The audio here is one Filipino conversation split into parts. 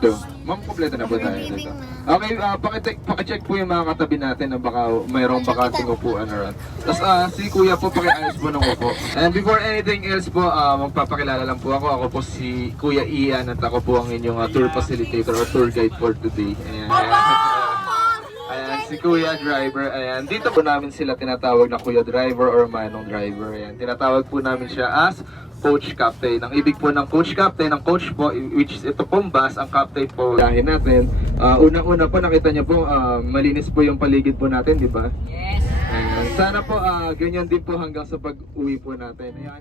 2. Ma'am, kompleto na po tayo dito. Okay, pakicheck po yung mga katabi natin na baka mayroong bakanting upuan around. Tapos si Kuya po, pakiayos po ng upo. And before anything else po, magpapakilala lang po ako. Ako po si Kuya Ian at ako po ang inyong tour facilitator or tour guide for today. Ayan. Ayan, si Kuya Driver. Ayan, dito po namin sila tinatawag na Kuya Driver or Manong Driver. Ayan, tinatawag po namin siya as Coach Captain. Ang ibig po ng Coach Captain, ng coach po, which is ito pong bus, ang captain po. Dahin natin. Unang-una po, nakita niyo po, malinis po yung paligid po natin, di ba? Yes! Sana po, ganyan din po hanggang sa pag-uwi po natin. Ayan.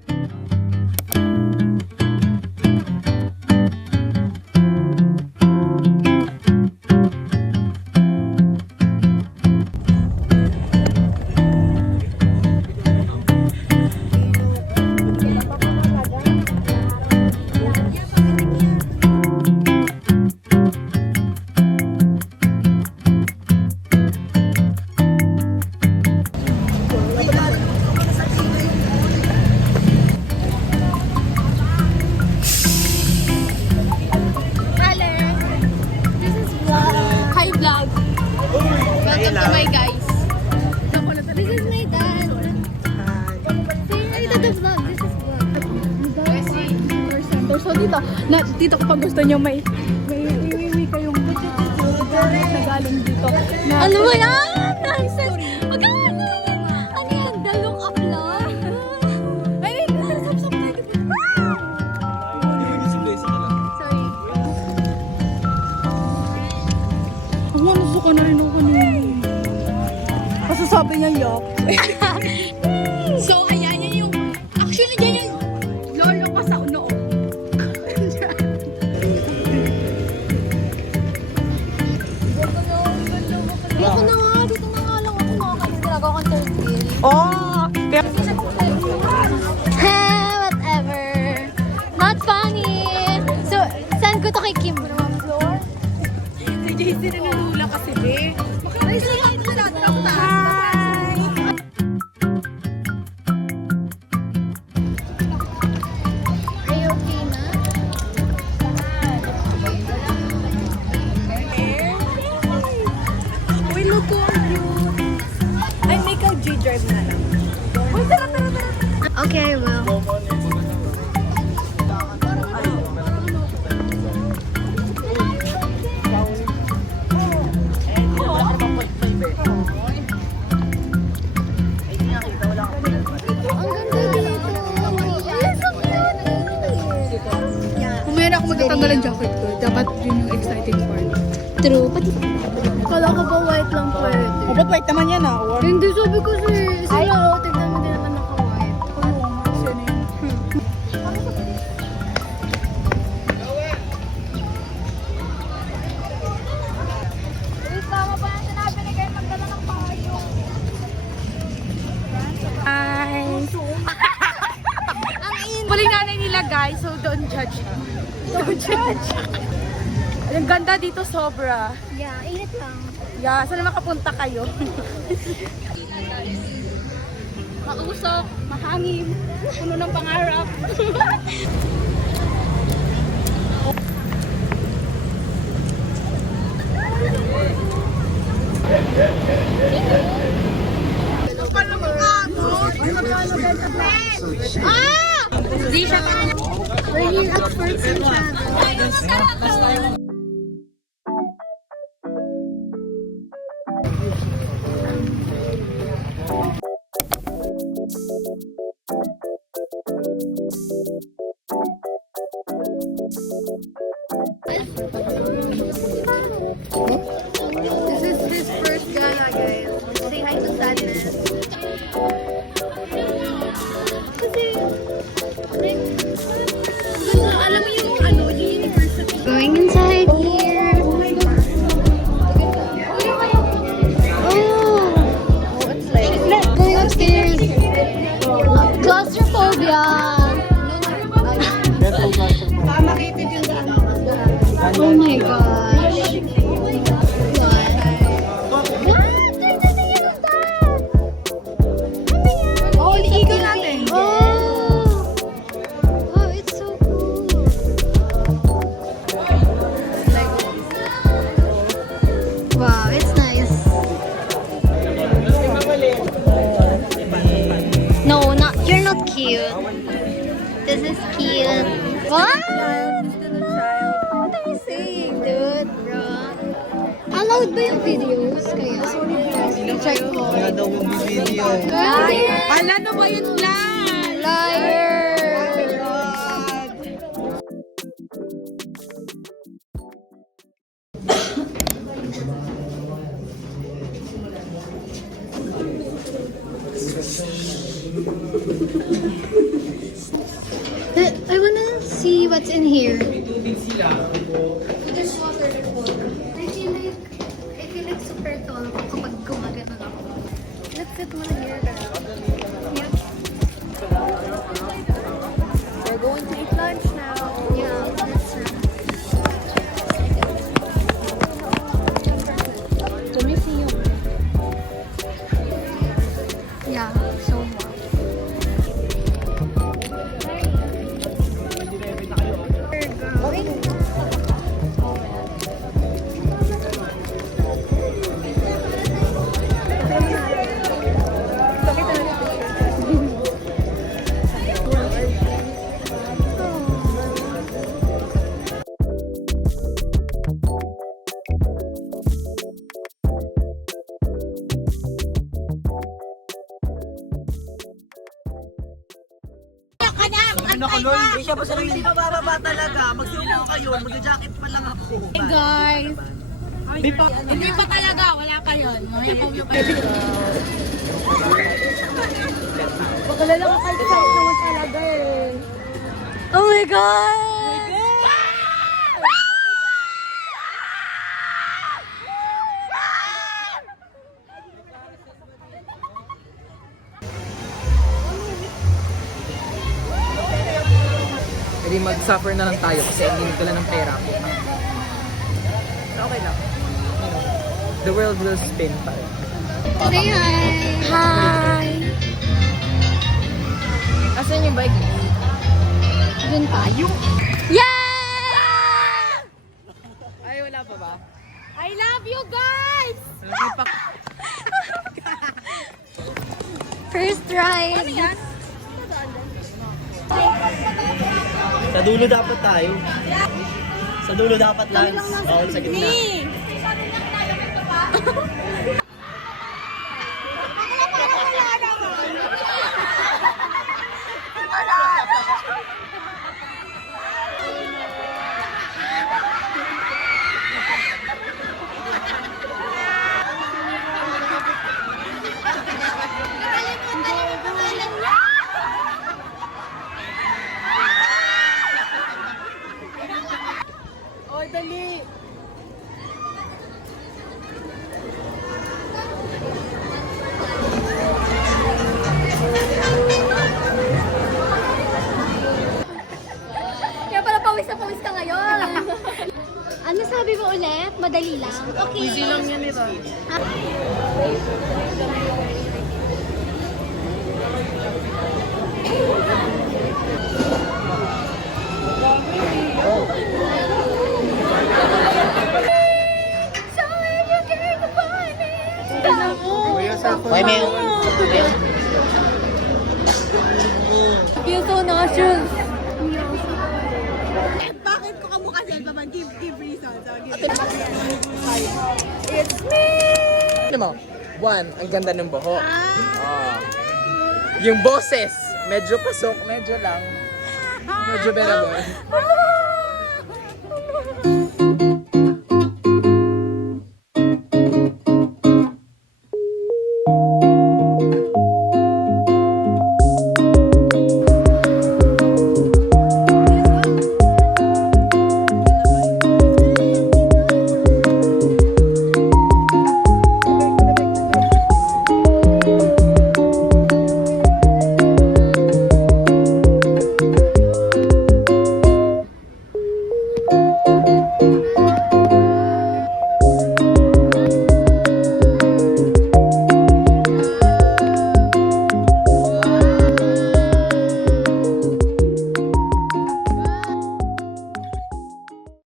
Welcome to my guys. This is my dad. Say hi to the vlog. This is vlog. So dito kapag gusto nyo may kayong na galing dito. Ano ba yan? Nonsense. Wag ka ano yan? The look of love. Ay, Sorry. gusto ko na rin ako kanina. Kasi sabi niya yak. So, ayan, yan yung, actually, yan yung lolo ko sa uno. Dito na nga lang ako nakakalimutan ako ang third wheel. Oh! Whatever. Not funny. So, saan ko to kay Kim? Si JC na nalula kasi, be. Hi! Are you okay na? Uy, look ko ang cute. Ay, make a G-drive na lang. Uy, tara. Okay, I will. Ang ganda dito. Yes, ang pretty. Kung meron ako magtatanggal ang jacket ko, dapat yun yung exciting part. True. Pati, kala ko ba white lang pwede? O, ba't white naman yan ah? Hindi, sabi ko sila, tignan mo din naman naka-white. Guys! Puli nanay nila guys, so don't judge. Don't judge! Ang ganda dito sobra. Yeah, init lang. Yeah, saan makapunta kayo? Mausok, mahangin, puno ng pangarap. Di siya We're at first in This is his first gala, guys. Say hi to Sadness. Alam mo yung ano, university. Going inside here. Oh, it's like going upstairs. Claustrophobia. Oh my gosh. Oh, liigan natin. Oh, it's so cool. cute. This is cute. What? What are you saying, dude, bro? Allowed ba yung videos kaya? Check ko. Kaya daw yung video. Liar! Ala na ba yun lang? Liar! I wanna see what's in here. There's water I feel like super tall kapag gumagano ako. Let's sit muna here. Yep. We're going to eat lunch now. Yeah, that's right. Yeah, so much. Hindi siya basta hindi pa bababa talaga. Magsimuha kayo, mag-jacket pa lang ako. Hey guys! Hindi pa talaga, wala pa yun. Mamaya pa yung Bakala lang ako excited naman talaga eh. Oh my god! Pwede mag-suffer na lang tayo kasi hindi ka lang ng pera ko. Okay lang. The world will spin pa rin. Say hi! Hi! Asan yung bike? Doon tayo. Yeah! Ay, wala pa ba? I love you guys! First ride. Sa dulo dapat tayo. Sa dulo dapat Lance. Oo, sa gitna. Oy, dali! Kaya pala pawis na pawis ka ngayon. Ano sabi mo ulit? Madali lang? Okay. Hindi lang yan, di ba? So when you get the money. Why, Mel? Feel so nauseous. Bakit ko kamukha siya naman? Give reason. So, give Ano mo? One, ang ganda ng buhok. Yung boses, medyo pasok, medyo lang. Medyo bearable.